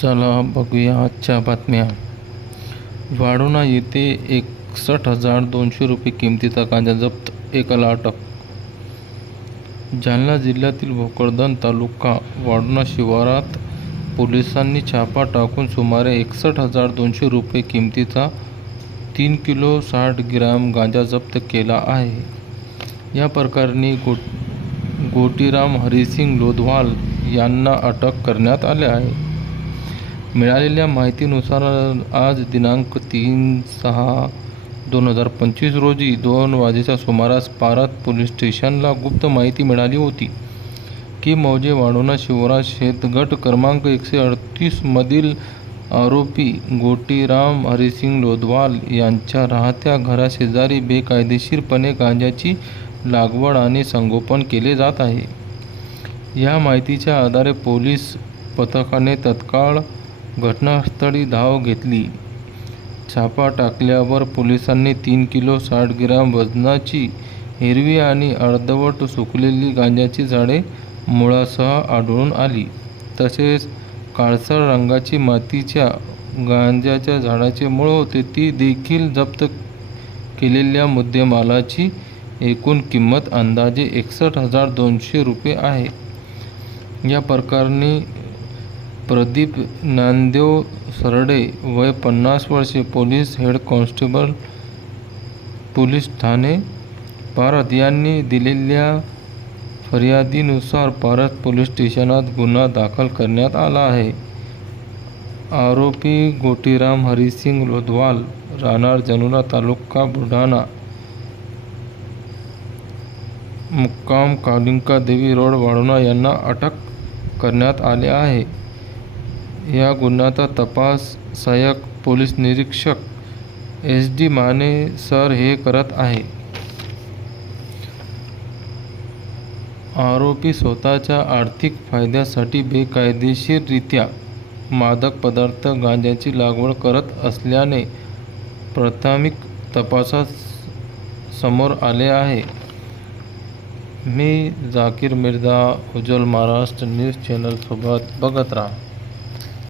चला बघूया आजच्या बातम्या. वाढोणा येथे एकसष्ट हज़ार दोनशे रुपये किमतीचा गांजा जप्त, एकाला अटक. जालना जिल्ह्यातील भोकरदन तालुका वाढोणा शिवारात पोलिसांनी छापा टाकून सुमारे एकसष्ट हज़ार दोनशे रुपये किमतीचा तीन किलो साठ ग्रॅम गांजा जप्त केला आहे. या प्रकरणी गो गोटीराम हरिसिंग लोधवाल अटक आहे. मिळालेल्या माहितीनुसार आज दिनांक तीन सहा दोन हजार पंचवीस रोजी दोन वाजेच्या सुमारास पारात पोलीस स्टेशनला गुप्त माहिती मिळाली होती की मौजे वाढोणा शिवराज शेतगट क्रमांक एकशे अडतीसमधील आरोपी गोटीराम हरिसिंग लोधवाल यांच्या राहत्या घराशेजारी बेकायदेशीरपणे गांजाची लागवड आणि संगोपन केले जात आहे. या माहितीच्या आधारे पोलीस पथकाने तत्काळ घटनास्थळी धाव घेतली. छापा टाकल्यावर पोलिसांनी तीन किलो साठ ग्राम वजनाची हिरवी आणि अर्धवट सुकलेली गांजाची झाडे मुळासह आढळून आली. तसेच काळसर रंगाची मातीच्या गांजाच्या झाडाचे मूळ होते. ती देखील जप्त केलेल्या मुद्देमालाची एकूण किंमत अंदाजे एकसष्ट हजार दोनशे रुपये आहे. या प्रकरणी प्रदीप ज्ञानदेव सरडे वय पन्नास वर्षे पोलीस हेड कॉन्स्टेबल पोलीस ठाणे. पारत यांनी दिलेल्या फर्यादीनुसार पारत पोलीस स्टेशनात गुन्हा दाखल करण्यात आला आहे. आरोपी गोटीराम हरिसिंग लोधवाल राहणार जनुरा तालुका बुलढाणा. मुक्काम कालिंका देवी रोड वाढोणा यांना अटक करण्यात आले आहे. या गुन्ह्याचा तपास सहाय्यक पोलीस निरीक्षक एस डी माने सर हे करत आहे. आरोपी स्वतःच्या आर्थिक फायद्यासाठी बेकायदेशीररित्या मादक पदार्थ गांजाची लागवड करत असल्याने प्राथमिक तपासात समोर आले आहे. मी जाकीर मिर्झा उज्ज्वल महाराष्ट्र न्यूज चॅनलसोबत बघत राहा.